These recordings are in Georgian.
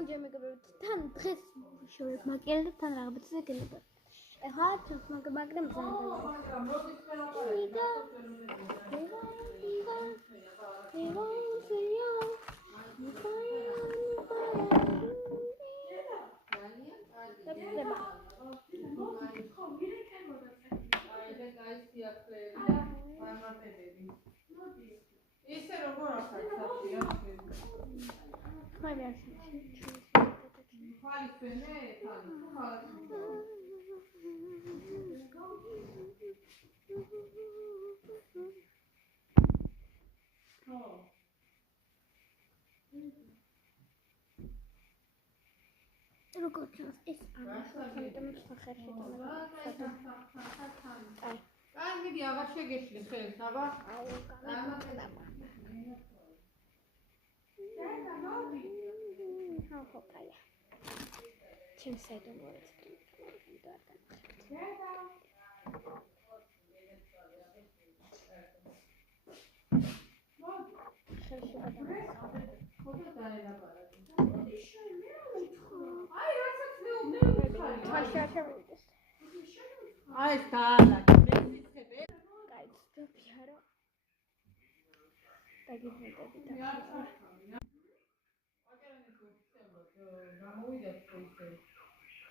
გამჯერმეგებებით თან დღეს შევექ მაკიაჟი თან რაღაცა გელებო. ეხლა ჩვენს მაგრამ ისე როგორ ახლა საფია როგორც ეს ამას ხერხი აი მიდი აღარ შეგეშლი ხელს აბა ჩემ საიდუმლოებს აი სტალა მესიცები კაიცდოფიარო დაგიბრუნდებით გამოვიდა ისე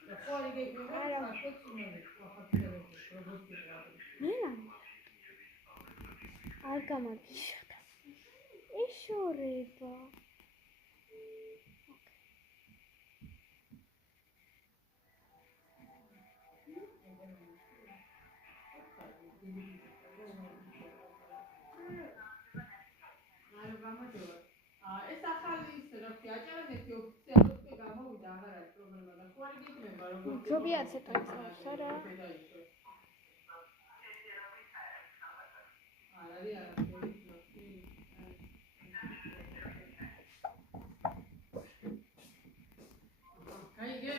და ხوارი გეგმება საერთოდ სიმონე ახალწელებს როგორც იყო მენა არ გამარჯიშოთ ეშორება ეს ახალი ისე რა ქვია აჭარანეთი ოფიციალურად გამოვიდა აღარ არის პრობლემა და ხوارი გეგმება როგორც ჯობია ცოტა ისე რა არ არის არაფერი გაიგე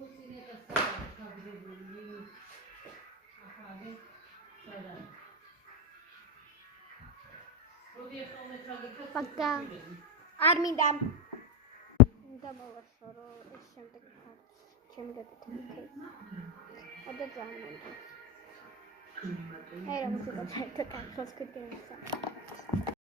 უცინეტა საბრძოლი ახალი პაკა არ მინდა მოვაშორო ეს შემდეგ ჩემი გაკეთებული და ძალიან აი რა მუსიკა ჩაიტა ხალხს კიდევ